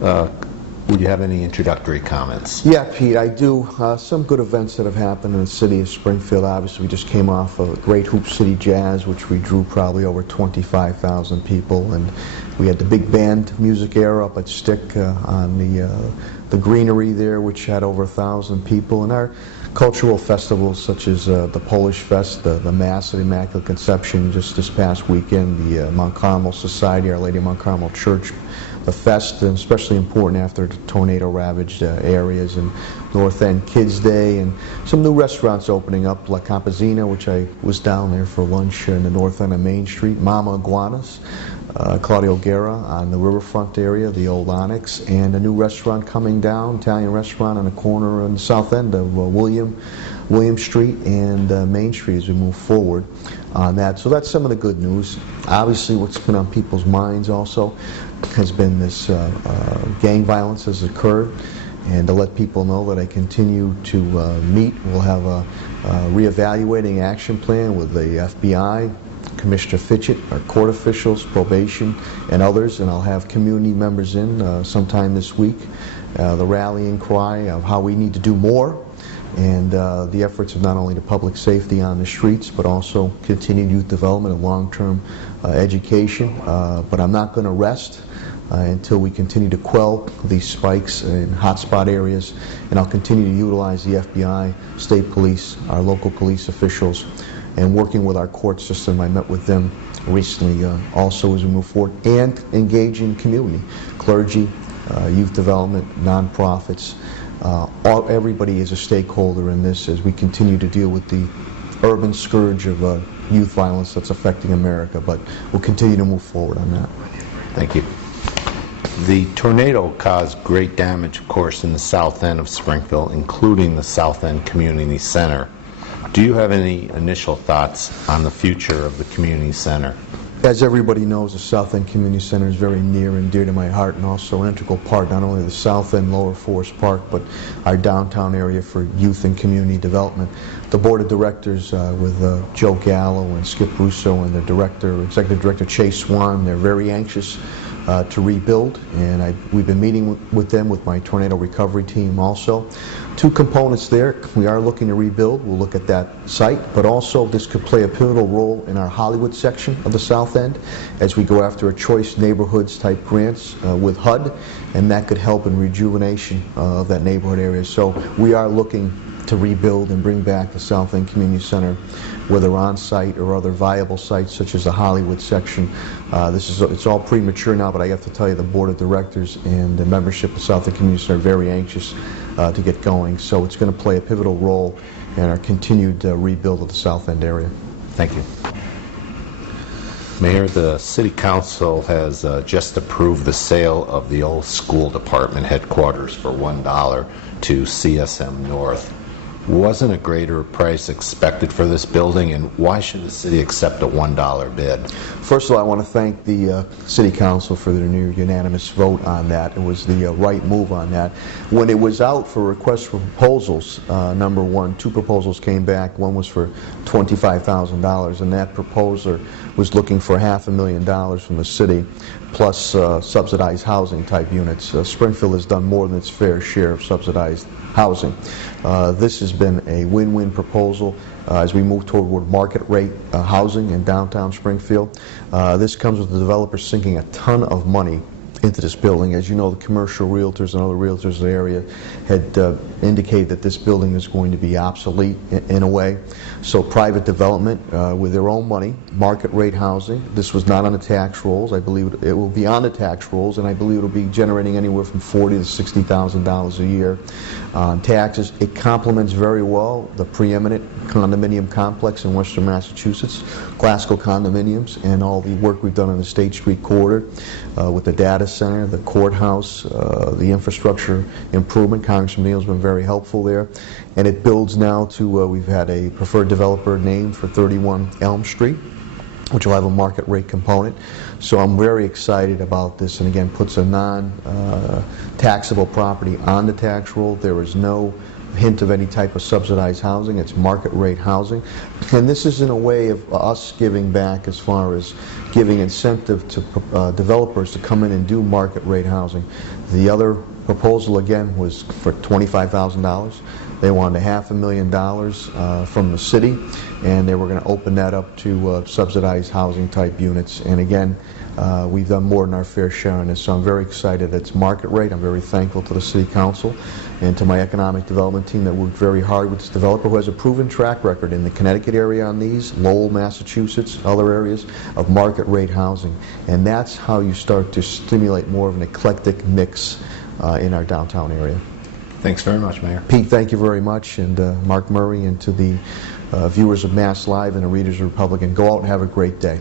Would you have any introductory comments? Yeah, Pete, I do. Some good events that have happened in the city of Springfield. Obviously, we just came off of a great Hoop City Jazz, which we drew probably over 25,000 people, and we had the big band music era up at Stick on the greenery there, which had over 1,000 people, and our cultural festivals such as the Polish Fest, the Mass of the Immaculate Conception just this past weekend, the Mount Carmel Society, Our Lady of Mount Carmel Church, the fest, and especially important after the tornado-ravaged areas, and North End Kids Day, and some new restaurants opening up, La Campesina, which I was down there for lunch in the North End of Main Street, Mama Iguanas, Claudio Guerra on the riverfront area, the old Onyx, and a new restaurant coming down, Italian restaurant on the corner on the south end of William Street and Main Street as we move forward on that. So that's some of the good news. Obviously, what's been on people's minds also has been this gang violence has occurred, and to let people know that I continue to meet. We'll have a reevaluating action plan with the FBI, Commissioner Fitchett, our court officials, probation, and others, and I'll have community members in sometime this week. The rallying cry of how we need to do more, and the efforts of not only the public safety on the streets, but also continued youth development and long-term education. But I'm not going to rest until we continue to quell these spikes in hotspot areas, and I'll continue to utilize the FBI, state police, our local police officials, and working with our court system. I met with them recently also as we move forward, and engaging community, clergy, youth development, nonprofits. Everybody is a stakeholder in this as we continue to deal with the urban scourge of youth violence that's affecting America, but we'll continue to move forward on that. Thank you. The tornado caused great damage, of course, in the south end of Springfield, including the South End Community Center. Do you have any initial thoughts on the future of the community center? As everybody knows, the South End Community Center is very near and dear to my heart, and also an integral part not only of the South End Lower Forest Park, but our downtown area for youth and community development. The board of directors with Joe Gallo and Skip Russo and the executive director Chase Swan, they're very anxious to rebuild, and we've been meeting with them with my tornado recovery team also. Two components there. We are looking to rebuild. We'll look at that site, but also this could play a pivotal role in our Hollywood section of the South End as we go after a choice neighborhoods type grants with HUD, and that could help in rejuvenation of that neighborhood area. So we are looking to rebuild and bring back the South End Community Center, whether on-site or other viable sites such as the Hollywood section. It's all premature now, but I have to tell you the board of directors and the membership of South End Community Center are very anxious to get going. So it's going to play a pivotal role in our continued rebuild of the South End area. Thank you. Mayor, the City Council has just approved the sale of the old school department headquarters for $1 to CSM North. Wasn't a greater price expected for this building, and why should the city accept a $1 bid? First of all, I want to thank the City Council for their near unanimous vote on that. It was the right move on that. When it was out for requests for proposals, number one, two proposals came back. One was for $25,000, and that proposer was looking for $500,000 from the city, plus subsidized housing type units. Springfield has done more than its fair share of subsidized housing. This has been a win-win proposal as we move toward market rate housing in downtown Springfield. This comes with the developer sinking a ton of money into this building. As you know, the commercial realtors and other realtors in the area had indicated that this building is going to be obsolete in a way. So private development with their own money, market rate housing. This was not on the tax rolls. I believe it will be on the tax rolls, and I believe it will be generating anywhere from $40,000 to $60,000 a year on taxes. It complements very well the preeminent condominium complex in Western Massachusetts, Glasgow Condominiums, and all the work we've done on the State Street corridor with the data center, the courthouse, the infrastructure improvement. Congressman Neal's been very helpful there. And it builds now to, we've had a preferred developer named for 31 Elm Street, which will have a market rate component. So I'm very excited about this, and again, puts a non-taxable property on the tax roll. There is no hint of any type of subsidized housing. It's market rate housing. And this is in a way of us giving back as far as giving incentive to developers to come in and do market rate housing. The other proposal, again, was for $25,000. They wanted $500,000 from the city, and they were going to open that up to subsidized housing type units. And again, we've done more than our fair share on this, so I'm very excited. It's market rate. I'm very thankful to the City Council and to my economic development team that worked very hard with this developer who has a proven track record in the Connecticut area on these, Lowell, Massachusetts, other areas of market rate housing. And that's how you start to stimulate more of an eclectic mix in our downtown area. Thanks very much, Mayor. Pete, thank you very much, and Mark Murray, and to the viewers of Mass Live and the readers of Republican, go out and have a great day.